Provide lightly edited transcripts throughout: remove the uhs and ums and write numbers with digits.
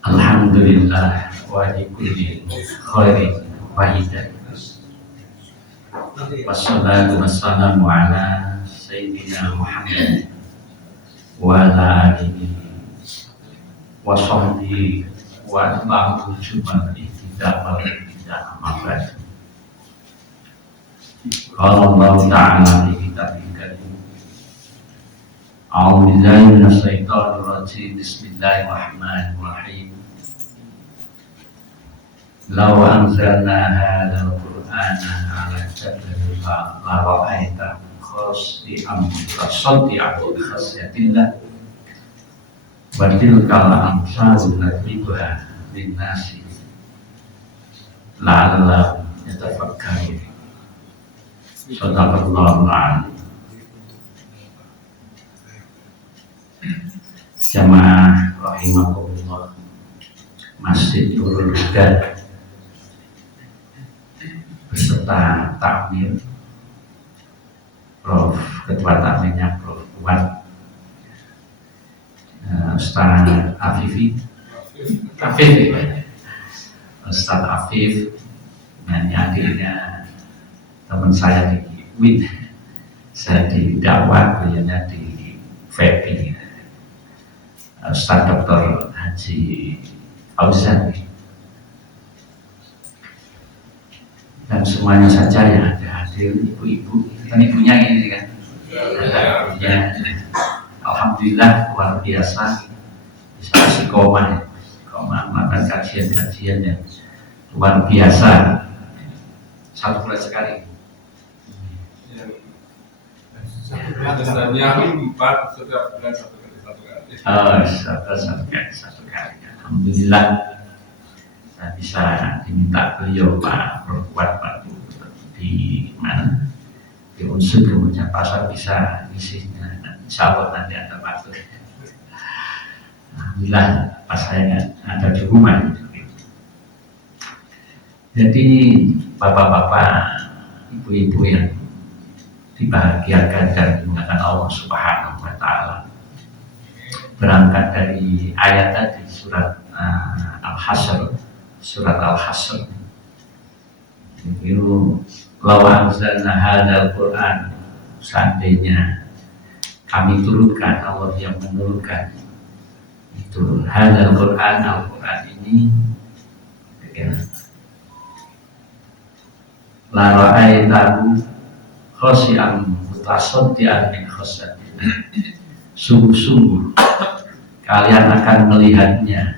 Alhamdulillah wa likulli khairin fahidah. Wassalatu wassalamu ala sayyidina Muhammad wa ala alihi wa sahbihi wa atba'uhu jumlah ihtidah wal ihtidah mabad. Qala Allah ta'ala fi kitabihil karim. A'udzu billahi minasy syaithanir rajim. Bismillahirrahmanirrahim. Law anzalna hadzal qur'ana 'ala jabalin la ra'aitahu khashi'an mutasaddi'an min khasyatillah wa tilkal amsalu nadribuha lin-nasi la'allahum yatafakkarun. Shadaqallahu a'lam. Jamaah rahimakumullah, Masjid Nurul Huda beserta takmir Prof. Ketua takmirnya Prof. Kuat, Ustaz Afif, Ustaz Afif, dan hadirnya teman saya di WIN, saya di dakwah, beliaunya di VP, Ustaz Dr. Haji Fauzan, dan semuanya saja yang ada hadir, ibu-ibu, kan ibunya ini kan, ya, alhamdulillah luar biasa, bisa istiqomah melakukan kajian-kajian yang luar biasa, 1 bulan sekali. Yang 4 setiap bulan 1 kali. Satu kali. Alhamdulillah saya bisa diminta beliau Pak Berkuat waktu di mana di Unsur kemudian pasar bisa isinya. Insya Allah nanti ada waktu. Alhamdulillah pas saya ada di rumah. Jadi bapak-bapak, ibu-ibu yang dibahagiakan dan dimuliakan Allah Subhanahu wa Ta'ala, berangkat dari ayat tadi surat Al-Hasr, itu law anzalna hadzal Qur'an, seandainya kami turunkan, Allah yang menurunkan itu hadzal Qur'an, Al-Qur'an ini, la ra'aitahu khashi'an mutasaddi'an min khasyatillah, sungguh-sungguh kalian akan melihatnya.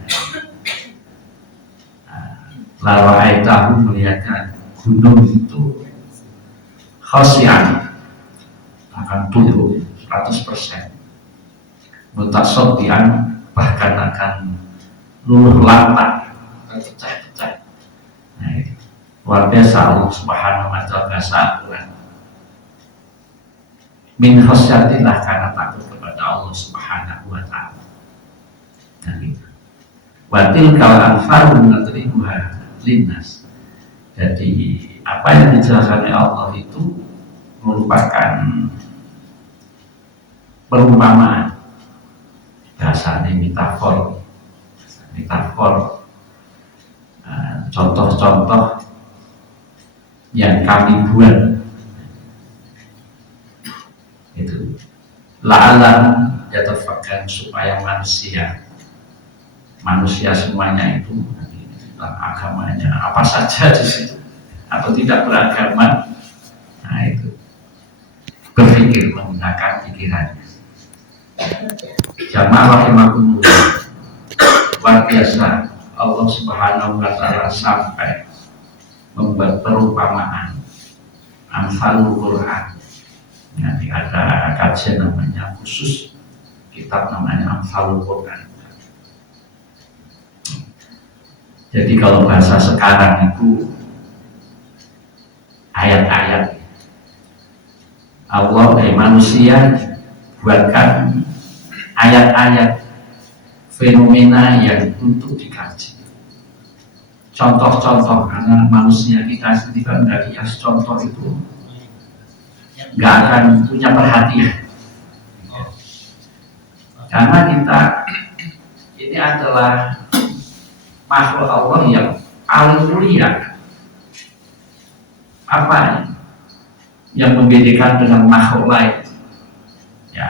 La ra'aitahu, melihatkan gunung itu khashi'an, akan tunduk 100%, mutasaddi'an, bahkan akan luluh lantak, pecah-pecah. Nah, itu luar biasa Allah Subhanahu wa Ta'ala bahasa Al-Quran. Min khasyatillah, karena takut kepada Allah Subhanahu wa Ta'ala. Nah, gitu. Wa tilkal anfaru nadribuha linnas. Jadi apa yang dijelaskan oleh Allah itu merupakan perumpamaan, bahasanya metafor, contoh-contoh yang kami buat itu la'alam yatafakkan, supaya manusia semuanya itu agamanya apa saja di situ atau tidak beragama, nah itu berpikir menggunakan pikirannya. Jamaah rahimakumullah, luar biasa Allah Subhanahu wa Ta'ala sampai membuat perumpamaan Amsalul Quran. Nanti ada kajian namanya khusus, kitab namanya Amsalul Quran. Jadi kalau bahasa sekarang itu ayat-ayat Allah dari manusia buatkan ayat-ayat fenomena yang untuk dikaji. Contoh-contoh, karena manusia kita sendiri kan nggak dikasih contoh itu nggak akan punya perhatian. Karena kita ini adalah makhluk Allah yang paling mulia. Apa yang membedakan dengan makhluk lain? Ya,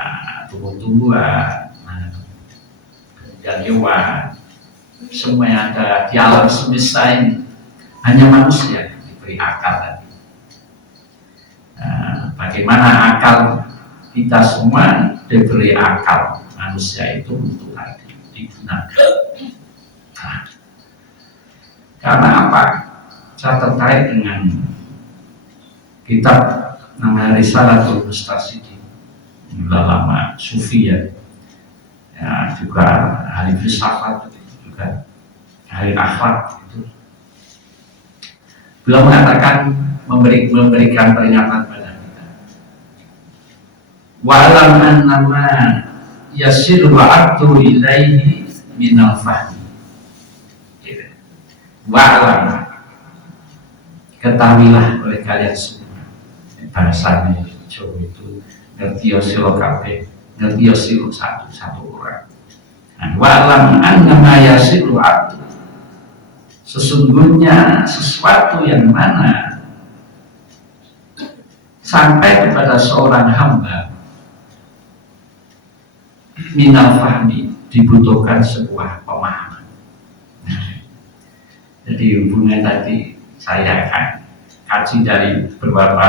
tumbuh-tumbuhan, kemudian hewan, semua yang ada di alam semesta ini, hanya manusia yang diberi akal tadi. Bagaimana akal kita semua diberi akal manusia itu untuk tadi digunakan. Karena apa? Saya terkait dengan kitab namanya Risalatul Mustashidi, ulama sufi ya, juga ahli filsafat, juga ahli akhlak itu. Beliau mengatakan memberikan peringatan pada kita. Wa'lam annama yasiru wa'abdu ilaihi minal fahmi. Wa'lam, ketahuilah oleh kalian semua. Bahasanya Jawa itu ngerti sira kabeh, ngerti sira satu orang. Wa'lam annama yasiru abdu, sesungguhnya sesuatu yang mana sampai kepada seorang hamba minal fahmi, dibutuhkan sebuah pemahaman. Jadi hubungan tadi saya akan kaji dari beberapa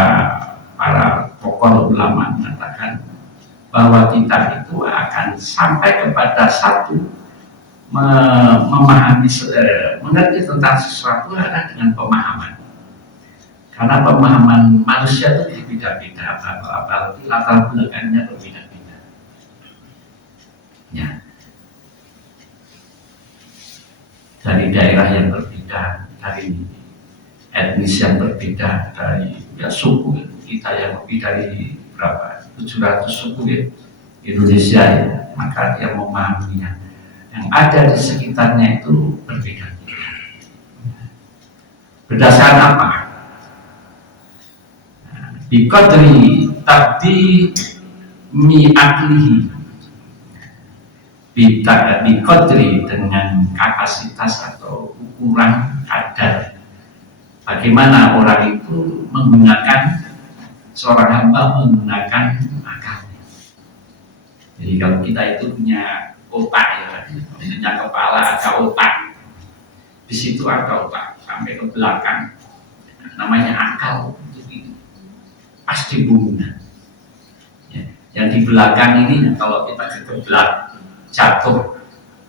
para tokoh ulama mengatakan bahwa kita itu akan sampai kepada satu memahami, mengerti tentang sesuatu adalah dengan pemahaman. Karena pemahaman manusia itu berbeda-beda, apalagi latar belakangnya berbeda-beda. Ya. Dari daerah yang berbeda, dari etnis yang berbeda, dari suku kita yang lebih dari berapa 700 suku ya Indonesia ya, maka dia memahaminya. Yang ada di sekitarnya itu berbeda-beda. Berdasarkan apa? Biqadri tabdi mi'aklihi, biqadri dengan kapasitas atau ukuran kadar bagaimana orang itu menggunakan, seorang hamba menggunakan akalnya. Jadi kalau kita itu punya otak ya, punya kepala, ada otak, di situ ada otak sampai ke belakang, namanya akal. Itu pasti bunga. Ya, yang di belakang ini kalau kita kegeblak, jatuh,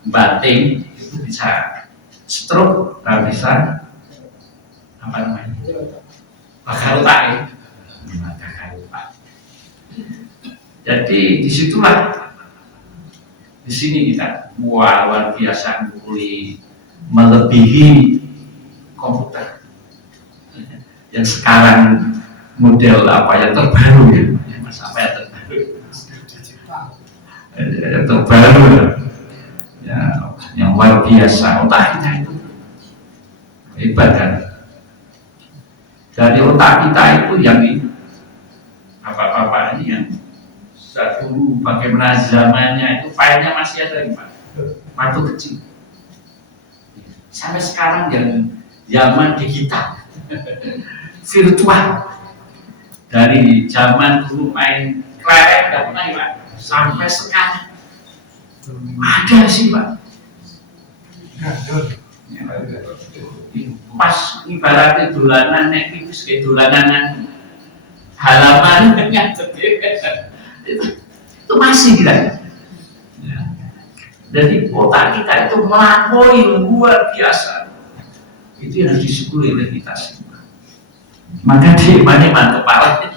banting, itu bisa stroke, bisa apa namanya? Bakar otak ya. Bakar otak. Jadi disitulah, di sini kita luar biasa melebihi komputer yang sekarang model apa yang terbaru ya, mas apa yang terbaru? Yang terbaru ya, yang luar biasa. Otak kita itu hebat kan? Dari otak kita itu yang ini bapak-bapak ini yang dulu bagaimana zamannya itu filenya masih ada nih Pak, waktu kecil. Sampai sekarang yang zaman digital, virtual. Dari zaman dulu main kelereng nggak pernah ya Pak, sampai sekarang ada sih Pak. Pas ibaratnya dolanan Netflix kayak dolanan halaman itu masih kita. Ya. Jadi otak kita itu melampaui luar biasa. Itu yang harus disyukuri oleh kita semua. Maka di mana kepala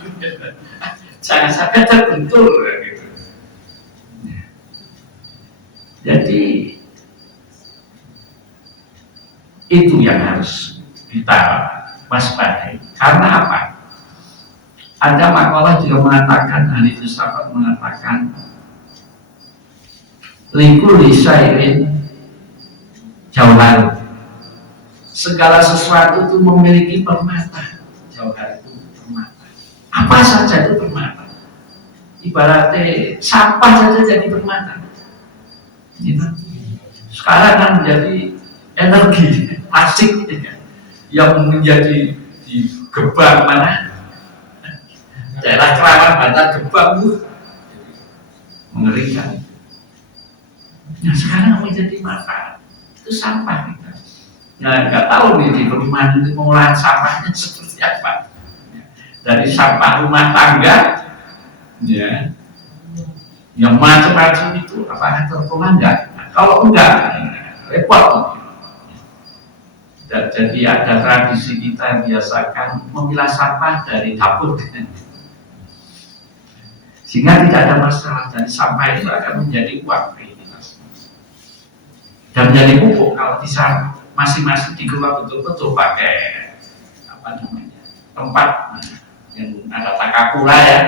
jangan sampai terbentur gitu. Ya. Jadi itu yang harus kita waspadai. Karena apa? Ada makalah juga mengatakan, ahli filsafat mengatakan, likulli syai'in jauhar, segala sesuatu itu memiliki permata. Jauhar itu permata. Apa saja itu permata. Ibaratnya sampah saja jadi permata. Gitu. Sekarang kan menjadi energi plastik yang menjadi di Gebang mana daerah Kerawang, Bantar, Gebang mengerikan. Nah sekarang menjadi masalah itu sampah kita. Nah nggak tahu nih di perumahan itu pengolahan sampahnya seperti apa. Dari sampah rumah tangga, ya, yang macam-macam itu apakah terkelola enggak? Nah, kalau enggak, repot. Dan jadi ada tradisi kita biasakan memilah sampah dari dapur, sehingga tidak ada masalah. Jadi sampah itu akan menjadi uang dan menjadi pupuk kalau bisa masing-masing dikelola betul-betul pakai apa namanya tempat yang ada takakura ya.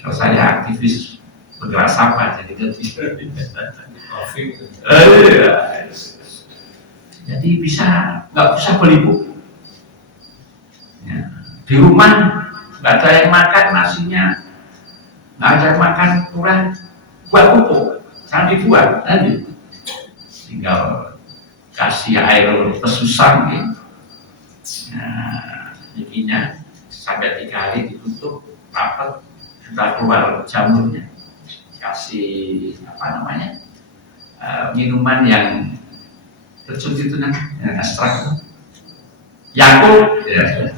Kalau saya aktivis bergerak sampah jadi jadi bisa nggak bisa beli pupuk ya. Di rumah nggak ada yang makan nasinya, nggak ada yang makan kurang, buat pupuk jangan dibuat nanti tinggal kasih air pesusan gitu. Nah, ininya sampai 3 hari ditutup rapat sudah keluar jamurnya, kasih apa namanya minuman yang kecut itu yang ekstrak Yakult ya.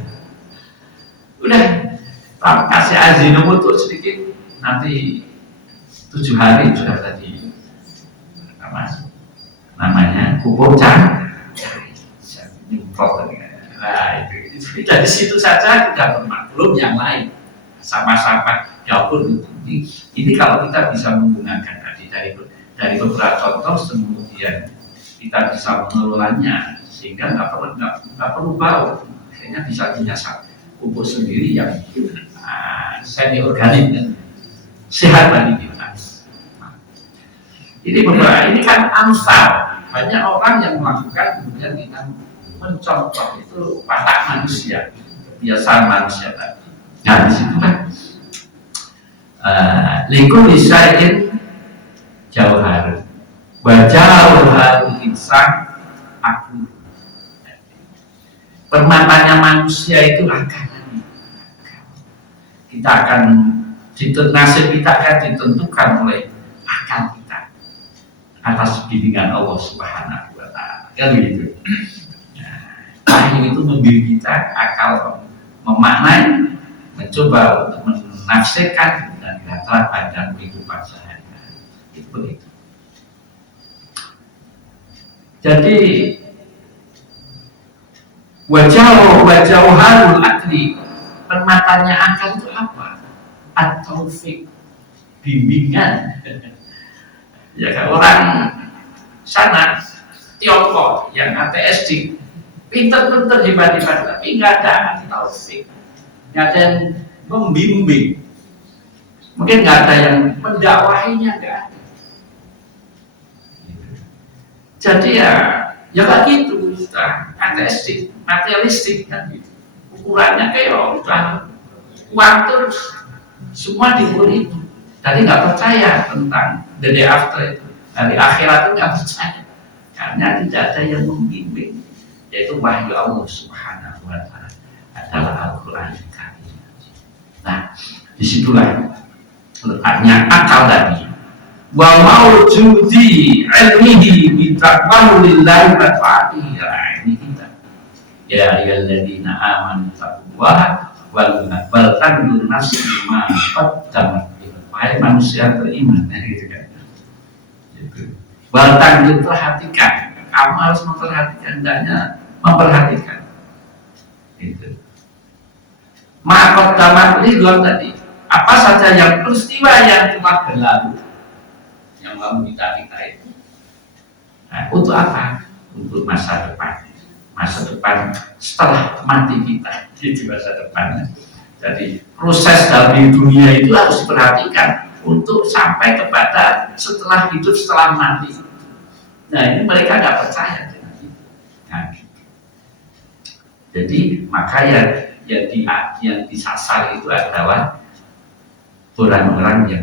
Udah kasih Ajinomoto sedikit nanti 7 hari sudah tadi apa namanya pupuk nyemprot. Nah itu dari situ saja sudah bermaklum yang lain sama-sama dapur. Ini kalau kita bisa menggunakan tadi dari beberapa contoh kemudian kita bisa mengelolanya sehingga nggak perlu bau, akhirnya bisa punya pupuk sendiri yang semi organik dan sehat bagi kita. Ini kan amsal. Banyak orang yang melakukan kemudian kita mencontoh itu watak manusia, kebiasaan manusia tadi. Nah di situ kan liku lisain jauhar, wajauhar insan aku. Permatanya manusia itu akan kita akan nasib kita akan ditentukan oleh akal kita atas bimbingan Allah Subhanahu wa Ta'ala. Kan begitu. Wahyu itu membimbing kita akal memaknai, mencoba untuk menafsirkan dan diterapkan dalam kehidupan sehari-hari. Itu begitu. Jadi wajah harul akli, permatanya akal itu apa? At-taufik, bimbingan. Ya kan orang sana Tiongkok yang ATSD pinter-pinter hebat-hebat tapi nggak ada taufik, nggak ada yang membimbing, mungkin nggak ada yang mendakwahinya, nggak ada. Jadi ya kayak gitu, ATSD materialistik kan gitu, ukurannya kayak udah uang terus semua diukur itu. Jadi nggak percaya tentang the day after itu, dari akhirat itu nggak percaya karena tidak ada yang membimbing, yaitu wahyu Allah Subhanahu wa Ta'ala adalah Al-Quran Karim. Nah disitulah letaknya akal tadi. Wa maujudi ilmihi bitaqwahu lillahi wa ta'ala. Ini kita ya ayyuhalladzina amanu taqullaha wal tanzur nafsun ma qaddamat. Hai manusia beriman, gitu kan. Baltan diperhatikan, kamu harus memperhatikan, hendaknya memperhatikan. Gitu. Maka damat ridwan tadi, apa saja yang peristiwa yang telah berlalu, yang lalu kita itu. Nah, untuk apa? Untuk masa depan setelah mati kita, di masa depannya. Jadi proses dalam dunia itu harus diperhatikan untuk sampai kepada setelah hidup, setelah mati. Nah ini mereka nggak percaya dengan itu. Nah, jadi maka yang disasar itu adalah orang-orang yang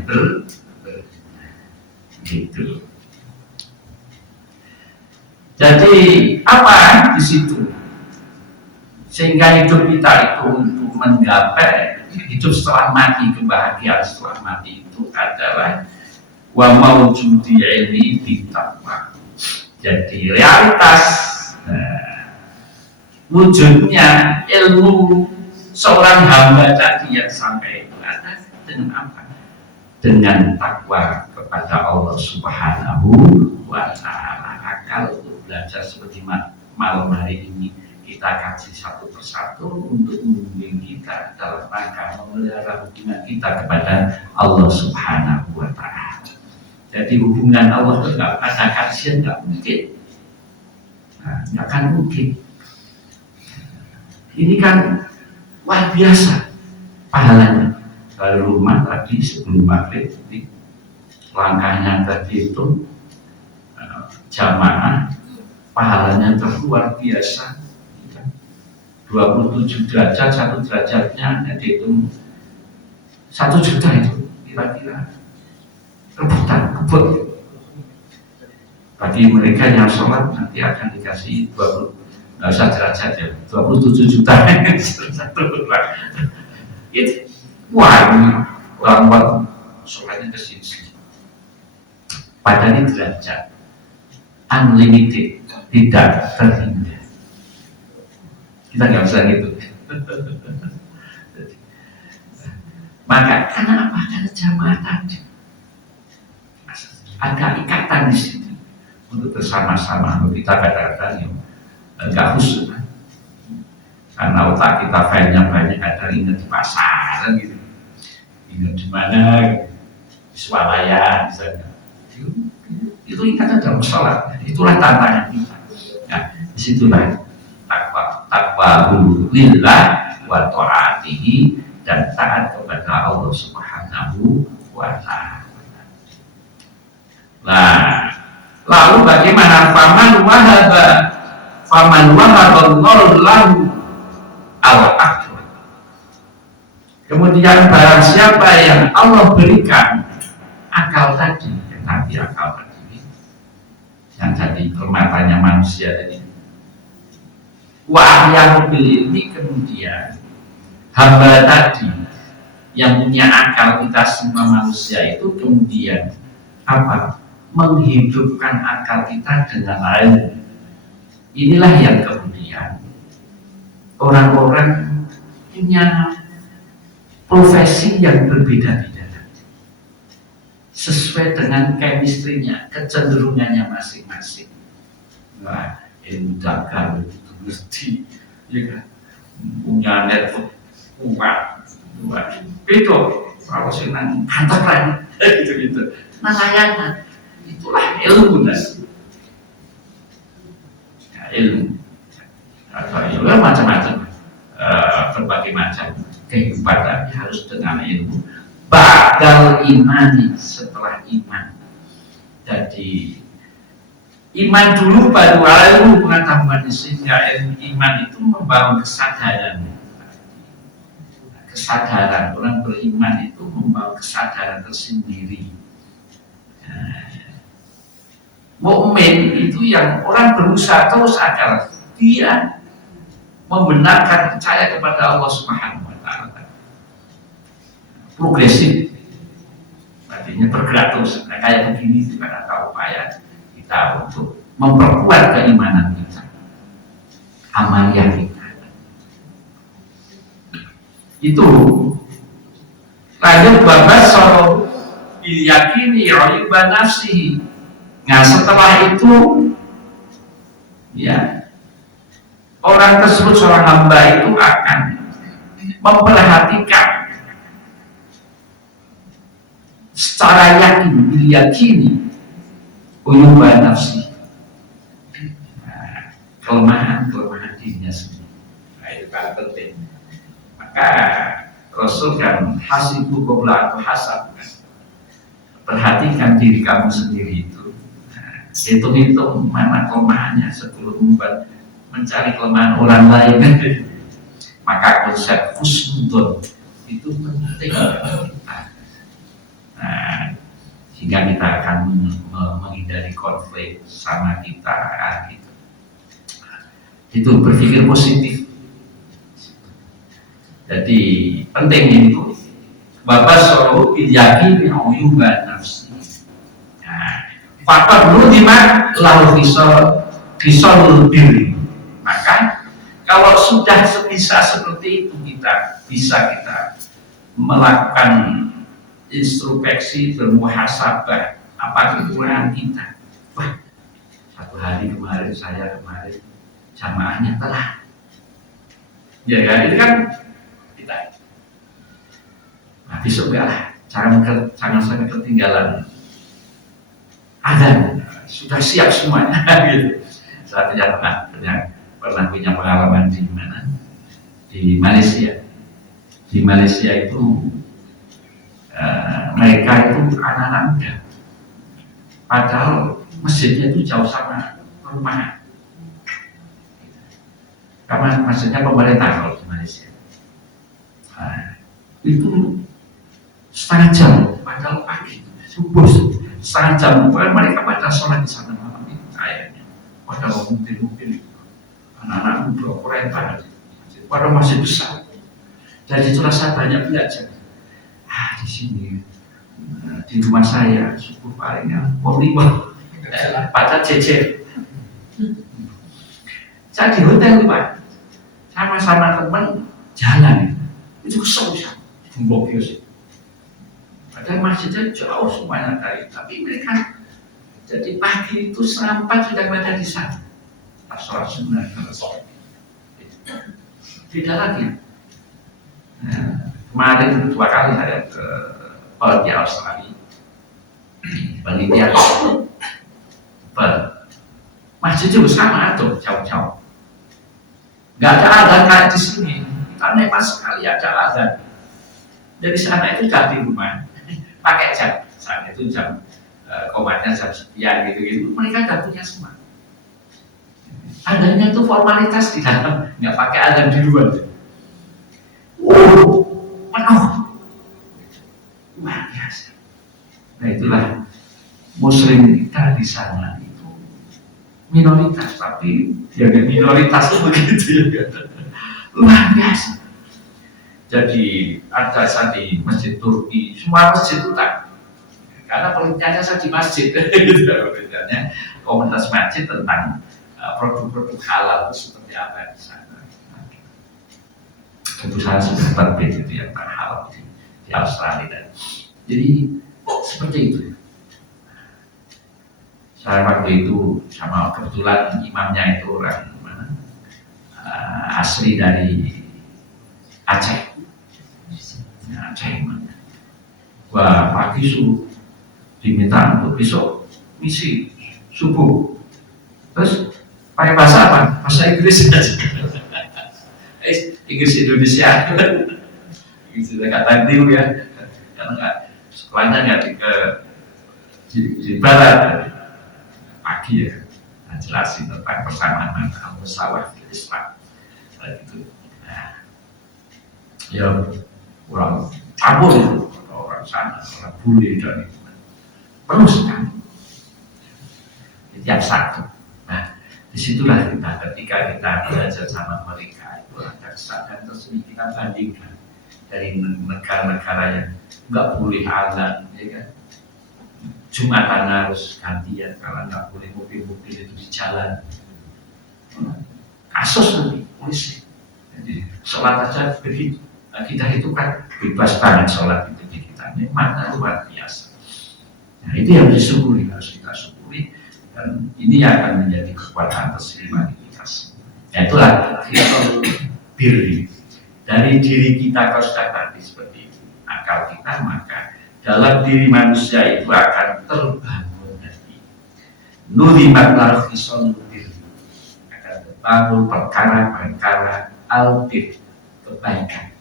gitu. Jadi apa di situ? Sehingga hidup kita itu untuk menggapai hidup setelah mati, kebahagiaan setelah mati itu adalah wa maujudi ilmi bitaqwa. Jadi realitas wujudnya ilmu seorang hamba tadi yang sampai itu ada dengan apa? Dengan takwa kepada Allah Subhanahu wa Ta'ala. Akal untuk belajar seperti malam hari ini kita kaji satu persatu untuk membimbing kita dalam rangka memelihara hubungan kita kepada Allah Subhanahu wa Ta'ala. Jadi hubungan Allah itu nggak ada kajian, nggak mungkin, nggak akan mungkin. Ini kan luar biasa pahalanya. Dari rumah tadi sebelum maghrib, langkahnya tadi itu jamaah, pahalanya luar biasa. 27 derajat, satu derajatnya dihitung 1 juta itu kira-kira rebutan kebut. Bagi mereka yang sholat nanti akan dikasih 20, nggak usah derajat ya, 27 juta satu bulan. Itu wah, orang sholatnya ke sini. Padahal ini derajat unlimited, tidak terhingga. Kita nggak bisa gitu. Maka karena apa? Karena jamaah tadi ada ikatan di sini untuk bersama-sama. Kita kadang-kadang yang nggak khusus, karena otak kita filenya banyak, kadang ingat di pasar gitu, ingat di mana, di swalayan misalnya. Itu ikatan dalam sholat. Itulah tantangan kita. Nah, disitulah takwa lillah wa ta'atihi, dan taat kepada Allah Subhanahu wa Ta'ala. Nah, lalu bagaimana faman wahaba lahu al-aql. Kemudian barang siapa yang Allah berikan akal tadi, yang tadi akal tadi, yang jadi permatanya manusia tadi, wahyahu bil ilmi, kemudian hamba tadi yang punya akal, kita semua manusia itu kemudian apa? Menghidupkan akal kita dengan ilmu. Inilah yang kemudian orang-orang punya profesi yang berbeda-beda sesuai dengan chemistry-nya, kecenderungannya masing-masing. Nah, ilmu dagang itu mesti, ya kan, punya network kuat, itu kalau senang kantor lagi, gitu. Nelayanan, itulah ilmu das. Nah, ilmu, ilmu macam-macam, berbagai macam kehidupan tadi harus dengan ilmu. Ba'dal imani, setelah iman. Jadi iman dulu baru ilmu pengetahuan, sehingga ilmu iman itu membangun kesadaran. Kesadaran orang beriman itu membangun kesadaran tersendiri. Mukmin itu yang orang berusaha terus agar dia membenarkan, percaya kepada Allah Subhanahu wa Ta'ala. Progresif, artinya bergerak terus. Nah, kayak begini kita tahu upaya kita untuk memperkuat keimanan kita, amaliyah kita. Itu lanjut babas soro yakini uyuban nafsi. Nah, setelah itu ya orang tersebut, seorang hamba itu akan memperhatikan secara yakin, diyakini uyuban nafsi, kelemahan dirinya sendiri. Nah, itu kan penting. Maka Rasul kan hasibu qabla atau hasab, perhatikan diri kamu sendiri itu. Nah, hitung-hitung mana kelemahannya sebelum mencari kelemahan orang lain. Maka konsep husnudon itu penting bagi kita. Sehingga kita akan menghindari konflik sama kita, gitu. Itu berpikir positif. Jadi penting itu Bapak selalu yakin uyuban nafsi. Faktor dulu dimana lalu visol diri. Maka kalau sudah bisa seperti itu kita melakukan introspeksi bermuhasabah apa kekurangan kita. Wah, satu hari kemarin jamaahnya telah. Ya kan itu kan kita. Nah, besok ya jangan sampai ketinggalan azan, sudah siap semuanya gitu. Saya tidak pernah punya pengalaman di mana di Malaysia. Di Malaysia itu mereka itu anak-anak muda, padahal masjidnya itu jauh sama rumah. Karena maksudnya pemerintah kalau di Malaysia. Nah, itu setengah jam, padahal pagi subuh setengah jam, mereka pada sholat di sana malam itu kayaknya. Pada mobil-mobil anak-anak muda keren banget, pada masih besar. Jadi itulah saya banyak belajar. Di sini di rumah saya subuh palingnya mau 5 pada jejer. Saya di hotel Pak, sama-sama teman jalan itu kesel gembok sih. Padahal masjidnya jauh semuanya dari, tapi mereka jadi pagi itu 3:30 sudah berada di sana. Pas sholat sunnah tidak lagi. Nah, kemarin 2 kali saya ke Perth di Australia, penelitian masjid juga sama tuh jauh-jauh. Nggak ada azan kayak di sini. Kita memang sekali ada azan. Dari sana itu udah di rumah, pakai jam. Saat itu jam komatnya jam sekian gitu-gitu. Mereka udah punya semua. Adanya itu formalitas di dalam, nggak pakai azan di luar. Penuh, luar biasa. Nah itulah Muslim kita di sana itu minoritas, tapi ya minoritas itu begitu ya, luar biasa. Jadi ada saya di masjid Turki, semua masjid itu tak, karena penelitiannya saya di masjid, gitu penelitiannya komunitas masjid tentang produk-produk halal itu seperti apa di sana. Tentu saja sudah terbit itu yang halal di Australia. Jadi seperti itu. Saya waktu itu sama kebetulan imamnya itu orang mana, asli dari Aceh. Aceh mana. Wah pagi subuh diminta untuk besok misi subuh. Terus pakai bahasa apa? Bahasa Inggris saja. Inggris Indonesia. Inggris kata deal ya. Karena nggak sekolahnya nggak di barat. Pagi ya, jelasin tentang persamaan al-musawah di Islam. Gitu. Nah, ya orang cabul itu, orang sana, orang bule dan itu penuh sekali. Tiap satu. Nah, disitulah ketika kita belajar sama mereka itu ada kesadaran tersendiri, kita bandingkan dari negara-negara yang nggak boleh azan, ya kan? Jumatan harus gantian karena nggak boleh mobil-mobil itu di jalan. Kasus nanti polisi. Jadi sholat aja begitu. Nah, kita itu kan bebas banget sholat itu di kita. Nikmatnya luar biasa. Nah itu yang disyukuri, harus kita syukuri. Dan ini akan menjadi kekuatan tersendiri bagi kita semua. Ya itulah birri. Dari diri kita kalau sudah tadi seperti itu, akal kita maka dalam diri manusia itu akan terbangun nanti. Nulimat larfison diri akan terbangun perkara-perkara altif kebaikan.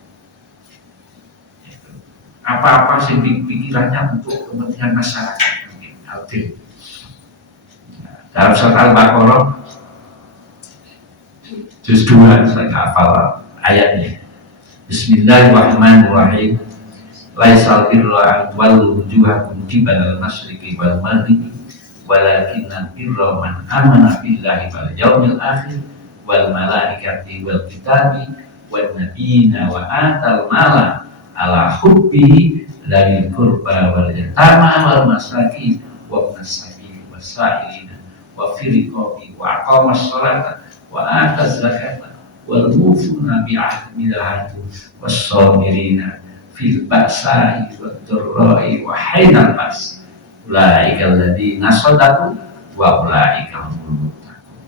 Apa-apa sih pikirannya untuk kepentingan masyarakat altif. Dalam surat Al-Baqarah juz 2 saya hafal ayatnya. Bismillahirrahmanirrahim. Laisal birra an tuwallu wujuhakum qibalal masyriqi wal maghribi walakinnal birra man amana billahi wal yawmil akhir wal malaikati wal kitabi wan nabiyina wa atal mala ala hubbihi dzil qurba wal yatama wal masakin wa masakin wasailina wa fil riqabi wa aqamas sholata wa ataz zakata wal mufuna bi ahdihim was sabirina fil ba'sa'i wad dharra'i wa hinal ba's ulaika alladziina shadaqu wa ulaika humul muttaqun.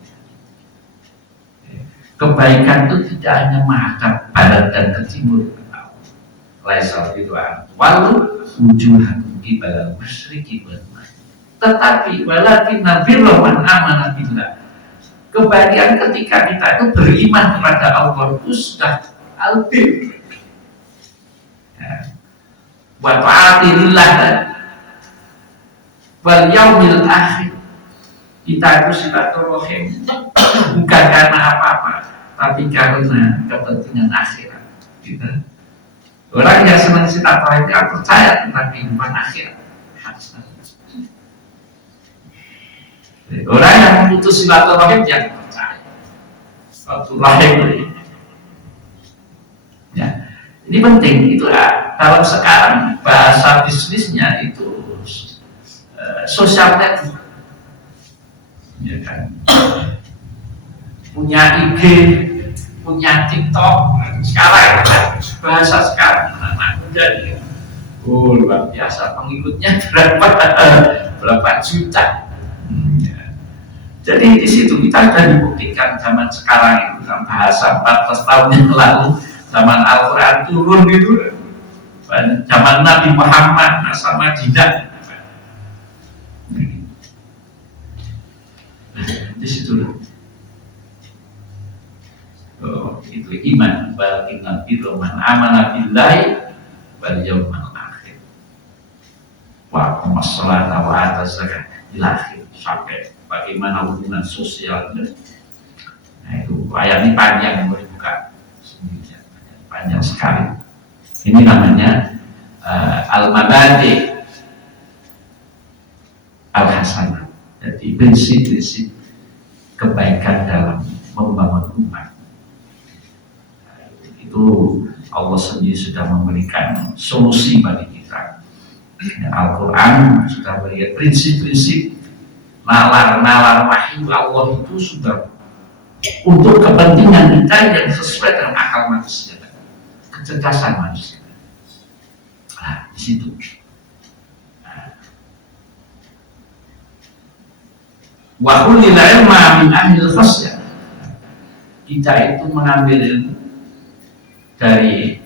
Kebaikan itu tidak hanya menghadap barat dan ke timur, laisal birra walau wujuhan qibala masyriqi wal maghrib, tetapi walakinna birra man amana billah. Kebahagiaan ketika kita itu beriman kepada Allah itu sudah albir. Wa ta'ati lillah wal yaumil akhir. Kita itu silaturahim bukan karena apa-apa, tapi karena kepentingan akhirat. Gitu. Orang yang senang silaturahim tidak percaya tentang kehidupan akhirat. Orang yang memutus silaturahim yang percaya silaturahim. Ya, ini penting. Itulah dalam sekarang bahasa bisnisnya itu social network. Ya kan? Punya IG, punya TikTok, sekarang bahasa sekarang anak muda ini, luar biasa, pengikutnya berapa juta. Ya. Jadi di situ kita sudah dibuktikan zaman sekarang itu, dalam bahasa 14 tahun yang lalu, zaman Al-Quran turun itu, zaman Nabi Muhammad masa Madinah. Di situ itu iman, walakinna birra man amana billahi wal yawmil akhir wa aqamas sholata wa ataz zakat ila akhir, sampai bagaimana hubungan sosial. Nah itu ayat ini panjang, boleh buka sendiri, panjang sekali. Ini namanya al-mabadi al-hasanah. Jadi prinsip-prinsip kebaikan dalam membangun umat. Itu Allah sendiri sudah memberikan solusi bagi kita. Al-Quran sudah memberikan prinsip-prinsip, nalar-nalar wahyu Allah itu sudah untuk kepentingan kita yang sesuai dengan akal manusia, kecerdasan manusia. Nah, di situ. Wa kullil ilma min ahlil khasyah. Kita itu mengambil ilmu dari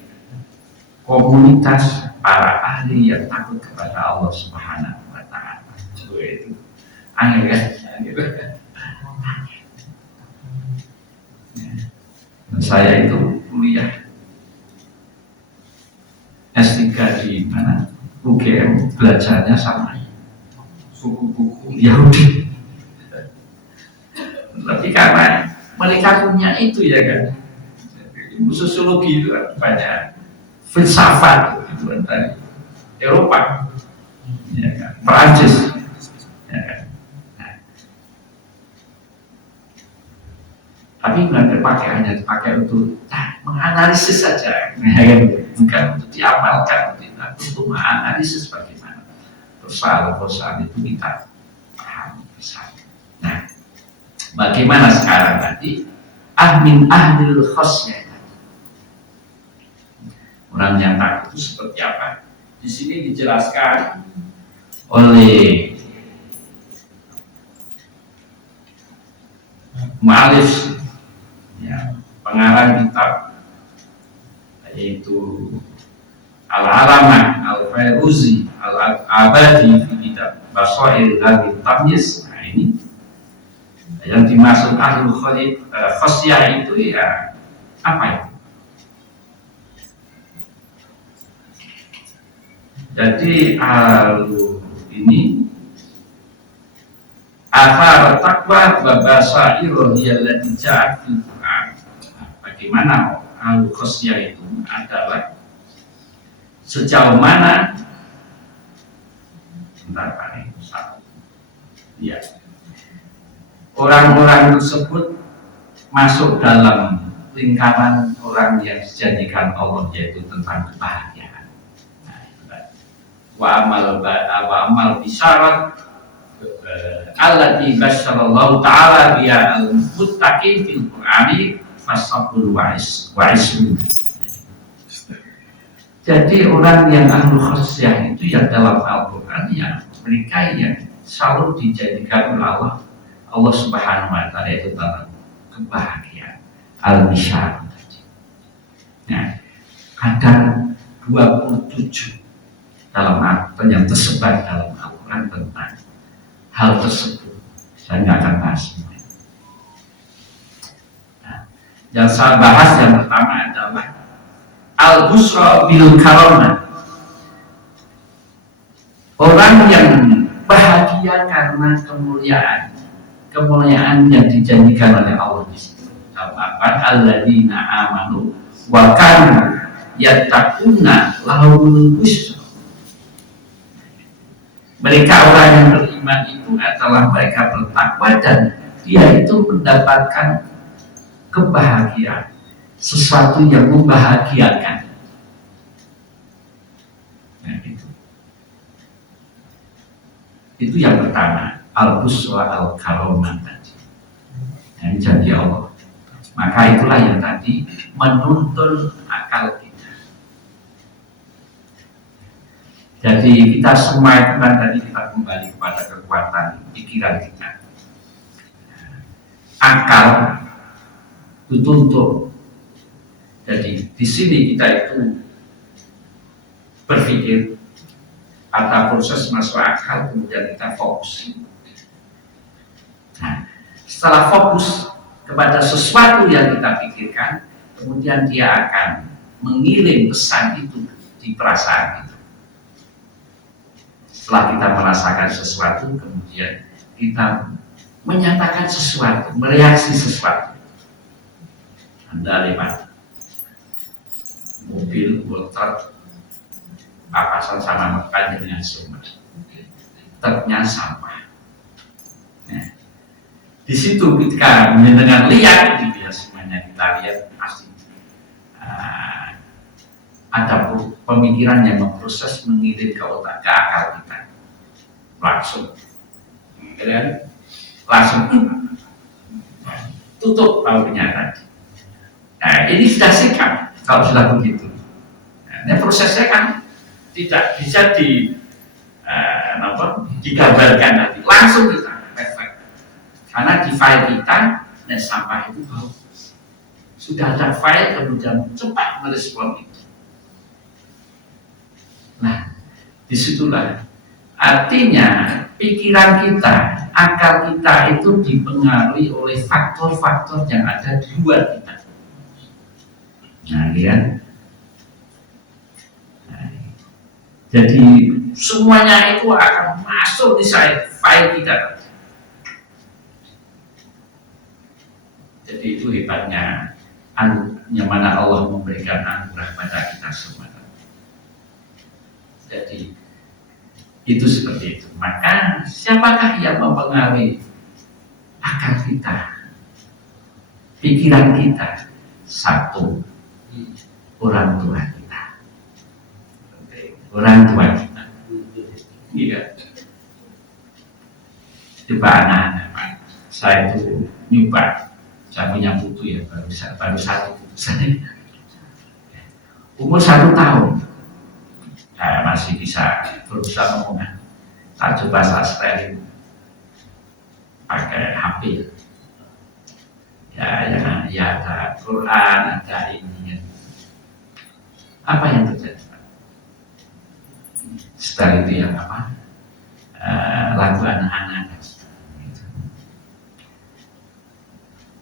komunitas para ahli yang takut kepada Allah Subhanahu wa ta'ala. Itu aneh kan? Saya itu kuliah S3 di mana? UGM, belajarnya sama buku-buku Yahudi. Tapi karena mereka punya itu ya kan, ilmu sosiologi itu kan banyak filsafat itu kan dari Eropa, ya kan, Perancis, ya kan. Nah, tapi nggak dipakai, hanya dipakai untuk menganalisis saja, ya kan? Bukan untuk diamalkan, tidak, untuk menganalisis bagaimana persoalan-persoalan itu kita paham bersama. Nah, bagaimana sekarang tadi ahmin ahlil khasyah, orang yang takut itu seperti apa? Di sini dijelaskan oleh mu'alif, ya, pengarang kitab, yaitu Al-Alamah Al-Fairuzi Al-Abadi di kitab Basair Ladhi Tamyiz. Nah ini yang dimaksud ahlul khasyah itu ya apa itu? Jadi ini afar taqwa wa basairu hiyallati ja'at fil Qur'an. Bagaimana ahlul khasyah itu adalah sejauh mana ya orang-orang tersebut masuk dalam lingkaran orang yang dijadikan Allah, yaitu tentang kebahagiaan. Nah, itu kan. Wa amal bisyarat allati basyarallahu ta'ala biya al-muttaqin fil Qur'ani fasabul wa'is. Jadi orang yang ahlu khasyah itu yang dalam Al-Quran ya mereka yang selalu dijadikan oleh Allah Subhanahu wa ta'ala itu dalam kebahagiaan al-bisyar. Nah, ada 27 dalam Al-Quran yang tersebar dalam Al-Quran tentang hal tersebut. Saya nggak akan bahas semua. Nah, yang saya bahas yang pertama adalah al-busra bil karamah. Orang yang bahagia karena kemuliaan yang dijanjikan oleh Allah di situ. Alladzina amanu wa kanu yattaquna lahumul busra. Mereka orang yang beriman itu adalah mereka bertakwa dan dia itu mendapatkan kebahagiaan, sesuatu yang membahagiakan. Nah, itu yang pertama, al-busra al-karamah tadi. Yang janji Allah. Maka itulah yang tadi menuntun akal kita. Jadi kita semua itu kan tadi kita kembali kepada kekuatan pikiran kita. Akal dituntun. Jadi di sini kita itu berpikir atau proses masuk akal, kemudian kita fokus. Nah, setelah fokus kepada sesuatu yang kita pikirkan, kemudian dia akan mengirim pesan itu di perasaan kita. Setelah kita merasakan sesuatu, kemudian kita menyatakan sesuatu, mereaksi sesuatu. Anda lewat mobil, truk, papasan sama makan dengan sumber, truknya sampah. Nah, di situ ketika mendengar lihat itu ya semuanya kita lihat pasti ada pemikiran yang memproses mengirim ke otak, ke akal kita langsung, kemudian langsung tutup lauknya tadi. Nah, ini sudah sikap kalau sudah begitu. Nah, prosesnya kan tidak bisa digambarkan nanti, langsung kita refleks. Karena di file kita, dan sampah itu bau. Sudah ada file, kemudian cepat merespon itu. Nah, disitulah artinya pikiran kita, akal kita itu dipengaruhi oleh faktor-faktor yang ada di luar kita. Nah, lihat. Jadi semuanya itu akan masuk di file kita. Jadi itu hebatnya yang mana Allah memberikan anugerah pada kita semua. Jadi itu seperti itu. Maka siapakah yang mempengaruhi akal kita, pikiran kita? Satu, orang tua kita. Orang tua kita. Iya. Coba anak-anak, saya itu nyoba. Saya punya putu ya, baru satu putu. Umur 1 tahun, saya masih bisa berusaha ngomong. Tak coba saya setelin pakai HP. Ya ada Quran, ada ini. Apa yang terjadi? Setelah itu yang apa? Lagu anak-anak.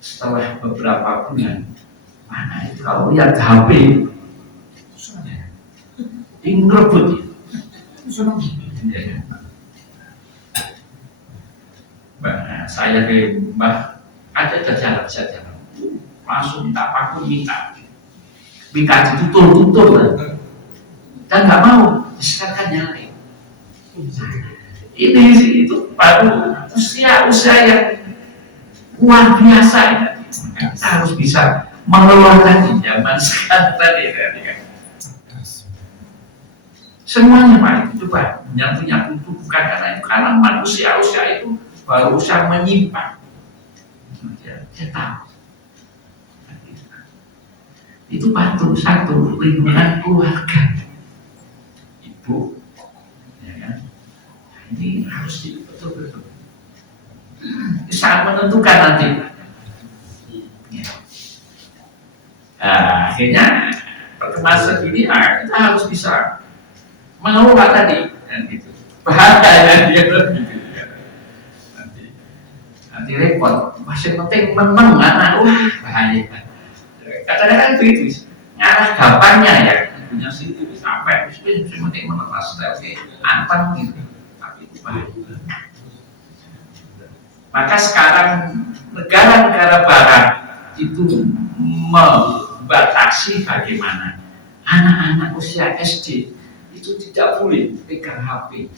Setelah beberapa bulan, mana itu kalau lihat HP ini ngerebut ya. Saya ke Mbah ada jalan saja, langsung minta paku, minta ditutur dan nggak mau diserahkan yang lain. Itu baru usia yang luar biasa. Kita harus bisa mengelola tadi zaman sekarang tadi kan. Semuanya Pak, itu Pak, yang punya butuh bukan karena manusia usia itu baru usia menyimpang. Dia tahu. Itu patuh satu lingkungan keluarga, ibu, ya kan? Ini harus betul-betul. Sangat menentukan nanti. Ya. Akhirnya perkembangan segini, kita harus bisa mengelola tadi, kan gitu. Bahaya dia gitu. Nanti repot. Masih penting menang anak, wah bahaya. Kadang-kadang itu ngarah gampangnya ya, punya situ sampai penting menang style anteng gitu. Tapi itu bahaya. Maka sekarang negara-negara barat itu membatasi bagaimana anak-anak usia SD itu tidak boleh pegang HP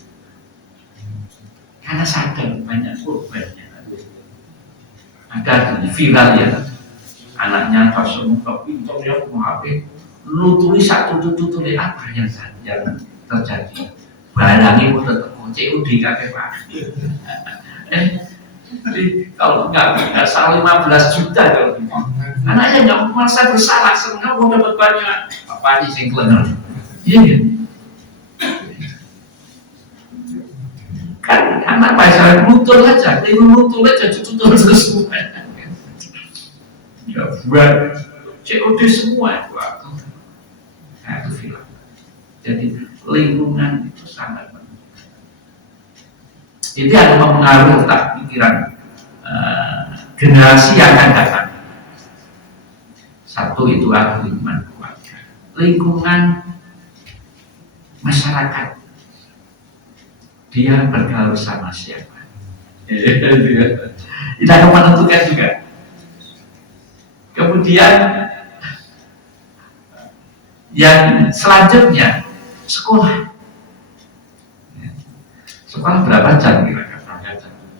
karena sadar banyak korbannya. Ada viral ya, anaknya tersemuka pintar ya mau HP, lu tulis satu tulis apa yang terjadi? Barangnya udah COD kakek Pak. Jadi kalau nggak salah 15 juta kalau gitu. Anaknya nggak merasa bersalah, senang mau dapat banyak. Apa nih sing klenger? Iya. Kan anak bahasa nutul aja, nutul aja tutul semua. Ya buat COD semua itu. Nah itu film. Jadi lingkungan itu sangat penting. Itu akan mempengaruhi otak pikiran generasi yang akan datang. Satu itu adalah lingkungan keluarga, lingkungan masyarakat. Dia bergaul sama siapa? Tidak akan menentukan juga. Kemudian yang selanjutnya sekolah. Sekolah berapa jam kira-kira?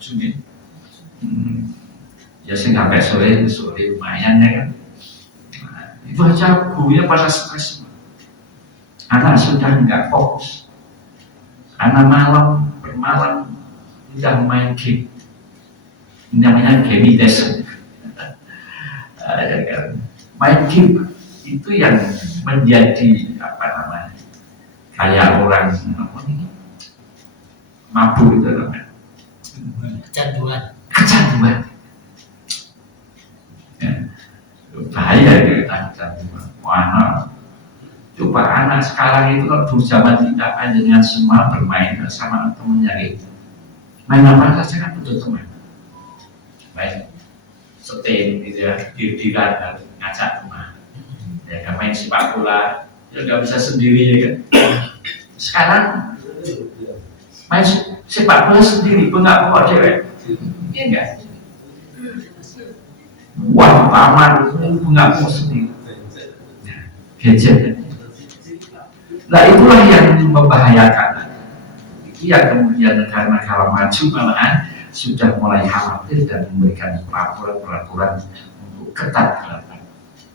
Jam 7 ya sih sampai sore lumayan ya kan. Nah, itu aja gurunya pada stres. Anak sudah nggak fokus. Anak bermalam udah main game. Namanya gamification. Main game itu yang menjadi apa namanya? Kayak orang mabuk itu namanya. Kecanduan. Ya. Bahaya kita kecanduan. Wah, coba anak sekarang itu kalau dulu zaman kita kan dengan semua bermain sama temennya itu. Main apa saja kan butuh teman. Main setin gitu ya, diri-dirian ngajak teman. Ya kan main sepak bola, ya nggak bisa sendiri ya kan. Sekarang main sepak bola sendiri, nggak bawa cewek. Iya enggak? Wah, taman nggak mau sendiri. Gadget. Nah itulah yang membahayakan. Itu yang kemudian negara-negara maju malahan sudah mulai khawatir dan memberikan peraturan untuk ketat terhadap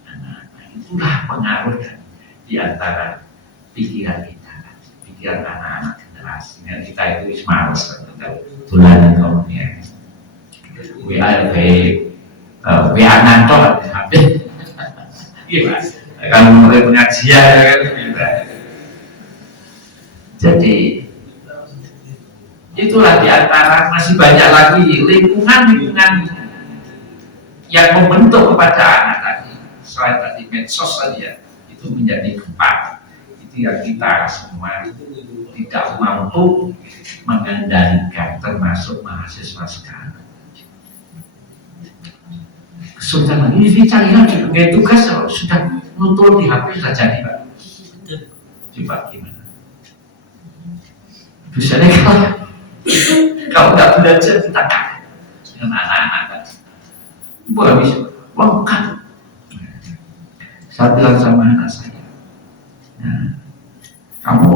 anak-anak. Itulah pengaruh di antara pikiran kita, pikiran anak-anak generasi. Kita itu males tulan kemudian WA ngantor habis. Iya, kalau mulai pengajian kan gitu. Jadi itulah diantara masih banyak lagi lingkungan yang membentuk kepada anak tadi. Selain tadi medsos tadi ya, itu menjadi gempa. Itu yang kita semua tidak mampu mengendalikan, termasuk mahasiswa sekarang. Sudah ini cari lagi, kayak tugas sudah nutul di HP sudah jadi Pak. Coba gimana? Biasanya kalau nggak belajar kita kalah dengan anak-anak. Wah bisa lengkap. Saya bilang sama anak saya, kamu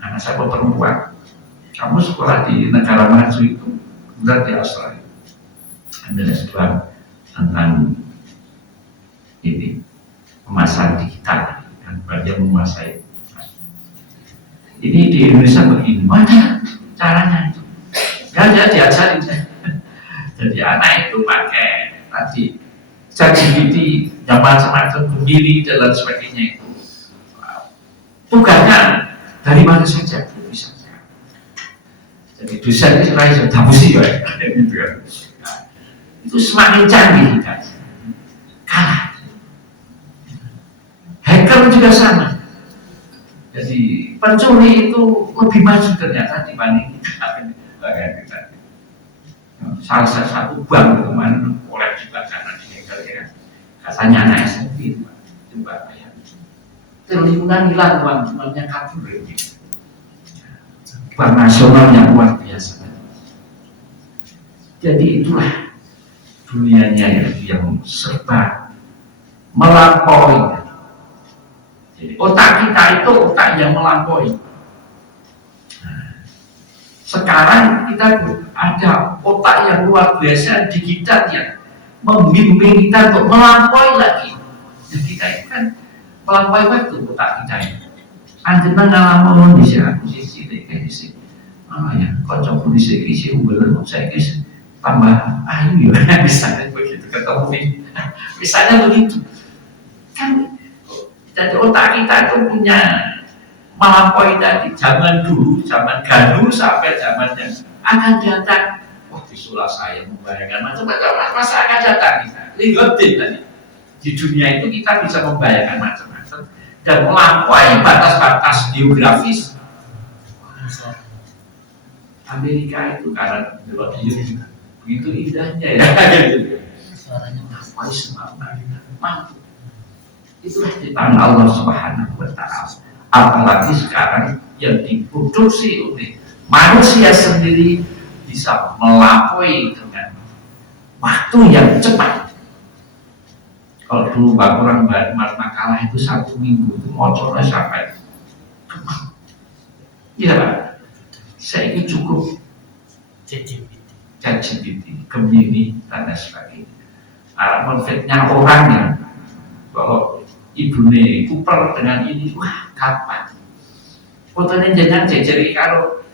anak saya perempuan, kamu sekolah di negara maju itu, kemudian di Australia, ambil S2, tentang ini pemasaran digital dan dia menguasai. Ini di Indonesia begini, mana caranya itu? Ya diajarin. Jadi anak itu pakai tadi ChatGPT, yang macam-macam berdiri dan lain sebagainya itu. Tugasnya dari mana saja bisa. Jadi dosen itu sudah dapusi ya, gitu kan. Itu semakin canggih kan, kalah. Hacker juga sama. Jadi pencuri itu lebih maju ternyata dibanding kita. Salah satu bank kemarin oleh juga karena dihacker ya, katanya anak SMP itu coba ya, triliunan hilang uangnya kabur gitu. Bank nasional yang luar biasa. Jadi itulah dunianya yang serba melampaui. Jadi otak kita itu otak yang melampaui. Sekarang kita ada otak yang luar biasa digital yang membimbing kita untuk melampaui lagi. Jadi kita itu kan melampaui waktu otak kita ini. Anjena ngalamun bisa posisi kayak sih. Ya, kocok polisi kisi belum saya kisi tambah ayu ya misalnya begitu ketemu nih. Misalnya begitu. Kan jadi otak kita itu punya melampaui dari zaman dulu, zaman gandul sampai zaman yang akan datang. Wah, visual saya membayangkan macam-macam masa akan datang kita. Ligotin tadi. Di dunia itu kita bisa membayangkan macam-macam dan melampaui batas-batas geografis. Amerika itu karena begitu indahnya ya, suaranya melampaui semua mampu. Itulah ciptaan Allah Subhanahu wa Ta'ala. Apalagi sekarang yang diproduksi oleh manusia sendiri bisa melampaui dengan waktu yang cepat. Kalau dulu orang buat makalah itu 1 minggu itu mocornya sampai iya Pak, saya ini cukup ChatGPT, Gemini dan lain sebagainya. Menfitnya orangnya kalau ibune kupel dengan ini, wah kapan? Fotonya jangan jejeri kalau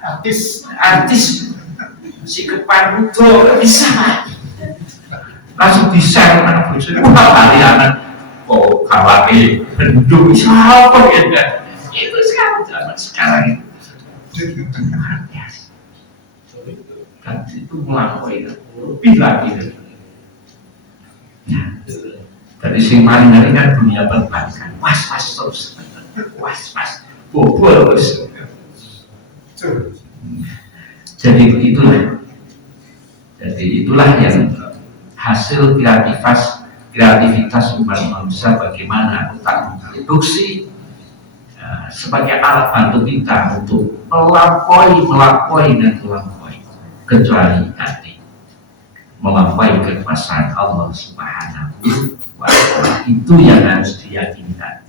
artis si kepan mudo bisa langsung bisa anak bocor, wah kali anak kok kawate bendung siapa gitu itu sekarang itu dan itu melampaui lebih lagi ya. Dari sing paling ngeri kan dunia perbankan, was terus, bobol terus. Jadi itulah yang hasil kreativitas umat manusia, bagaimana otak memproduksi sebagai alat bantu kita untuk melampaui kecuali hati melampaui kekuasaan Allah Subhanahu wa Ta'ala. Itu yang harus diyakinkan.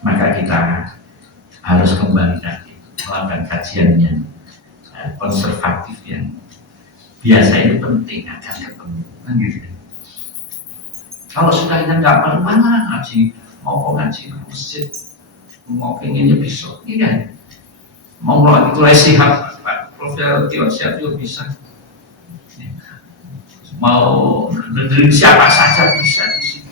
Maka kita harus kembali lagi melakukan kajian yang konservatif yang biasa itu penting agar ketemu kan gitu. Kalau sudah kita nggak mana ngaji, mau ngaji ke masjid, mau pengennya besok, ini kan mau lagi mulai sihat, Pak Profesor Tio Siap juga bisa, mau dengerin siapa saja bisa di sini.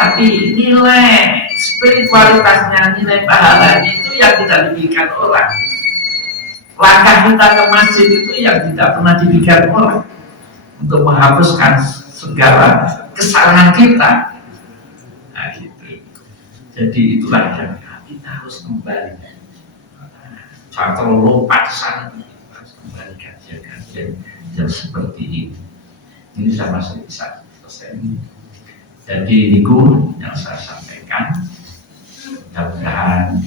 Tapi nilai spiritualitasnya, nilai pahalanya itu yang tidak diberikan orang. Langkah kita ke masjid itu yang tidak pernah diberikan orang untuk menghapuskan segala kesalahan kita. Nah, gitu. Jadi itulah yang kita harus kembali. Jangan terlalu lompat sana, harus kembali kajian yang seperti ini. Ini sama bisa selesai. Jadi itu yang saya sampaikan. Mudah-mudahan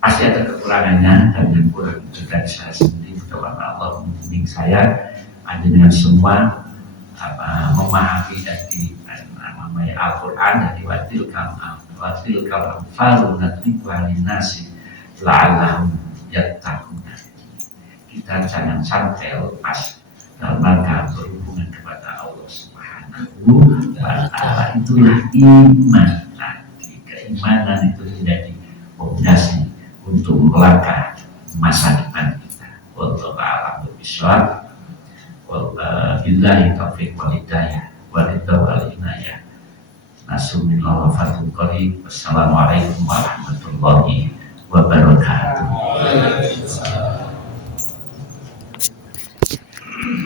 pasti ada kekurangannya dan yang kurang juga saya sendiri. Mudah-mudahan Allah membimbing saya dengan semua memahami dari namanya Al-Quran dari watil kalam nadribuha linnasi la'allahum yattaqun. Kita jangan sampai lepas itulah iman tadi. Keimanan itu menjadi fondasi untuk melangkah masa depan kita. Wallahu a'lam bishawab. Wabillahi taufiq wal hidayah wal inayah. Nasrullah wa fathul qarib. Wassalamualaikum warahmatullahi wabarakatuh.